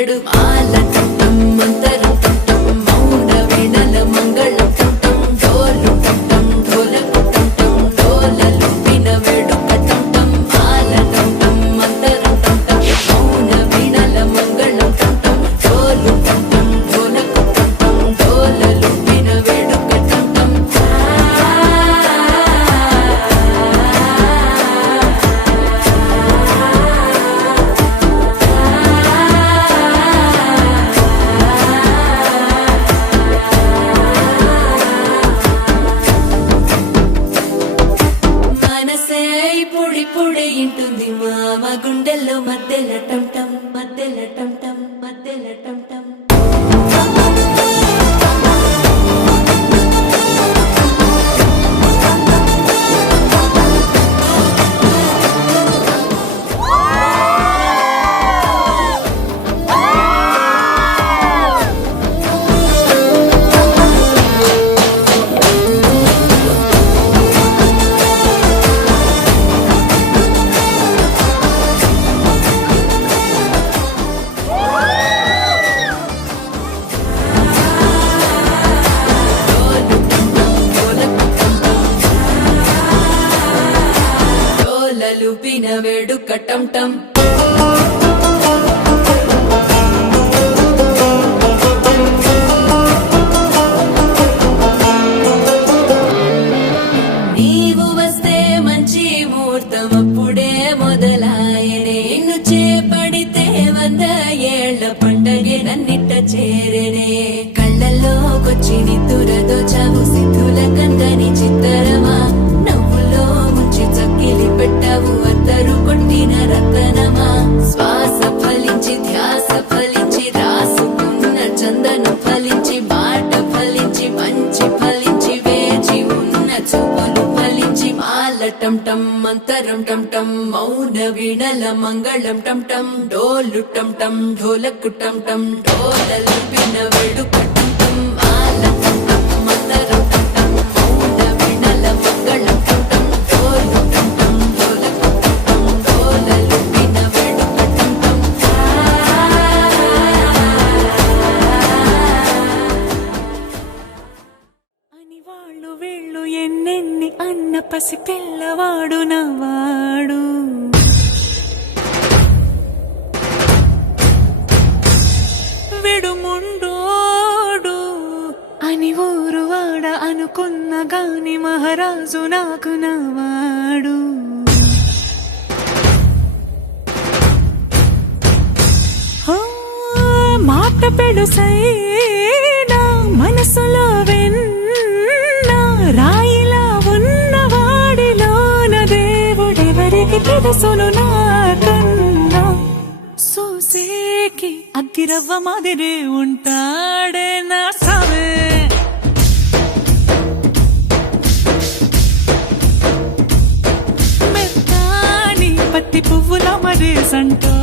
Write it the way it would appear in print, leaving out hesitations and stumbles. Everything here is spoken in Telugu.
వినవెడు మాల టం మంతరం టం మౌన వీణల మంగళం టం డోలు టం ఢోలకు టం డోలలు వినవెడు టం మాల టం మంతరం టం మౌన వీణల మంగళం టం డోలు టం ఢోలకు టం డోలలు వినవెడు టం మనసే పొడి పొడి ఇంటుంది మామ గుండెల్లో మధ్యల టం టం మధ్యల టం టం మధ్యల టం టం డోలలు వినవెడు టం టం నీవు వస్తే మంచి ముహూర్తం అప్పుడే మొదలాయనే నిన్ను చేపడితే 100 ఏళ్ల పండగే నన్నిట్ట చేరనే కళ్ళల్లోకొచ్చి నిద్దురదోచావు సిద్ధుల కందని చిత్తరమా నవ్వులో ముంచి చక్కిలి పెట్టావు అద్దరు కొట్టిన రతనమా శ్వాస ఫలించి ధ్యాస ఫలించి రాసుకున్న చందనం ఫలించి మాట ఫలించి మంచి ఫలించి వేచి ఉన్న చూపులు ఫలించి మాల టం టం మంతరం టం టం మౌన వీణల మంగళం టం టం డోలు టం టం ఢోలకు టం టం డోలలు వినవెడు టం టం మాల టం టం మంతరం టం టం మౌన వీణల మంగళం టం టం డోలు టం టం ఢోలకు టం టం డోలలు వినవెడు టం టం అని వాళ్ళు వీళ్ళు ఎన్నెన్ని అన్న పసి పిల్లవాడు నవ్వాడు విడుముండోడు అని ఊరు వాడ అనుకున్న గాని మహారాజు నాకు నవ్వాడు మాట పెడుసైనా మనసులో వెన్న రాయిలా ఉన్నవాడిలోన దేవుడెవరికి తెలుసును నాకన్నా సూసేకి అగ్గిరవ్వ మాదిరి ఉంటాడే నా సావే మెత్తాని పత్తి పువ్వుల మరి సంటో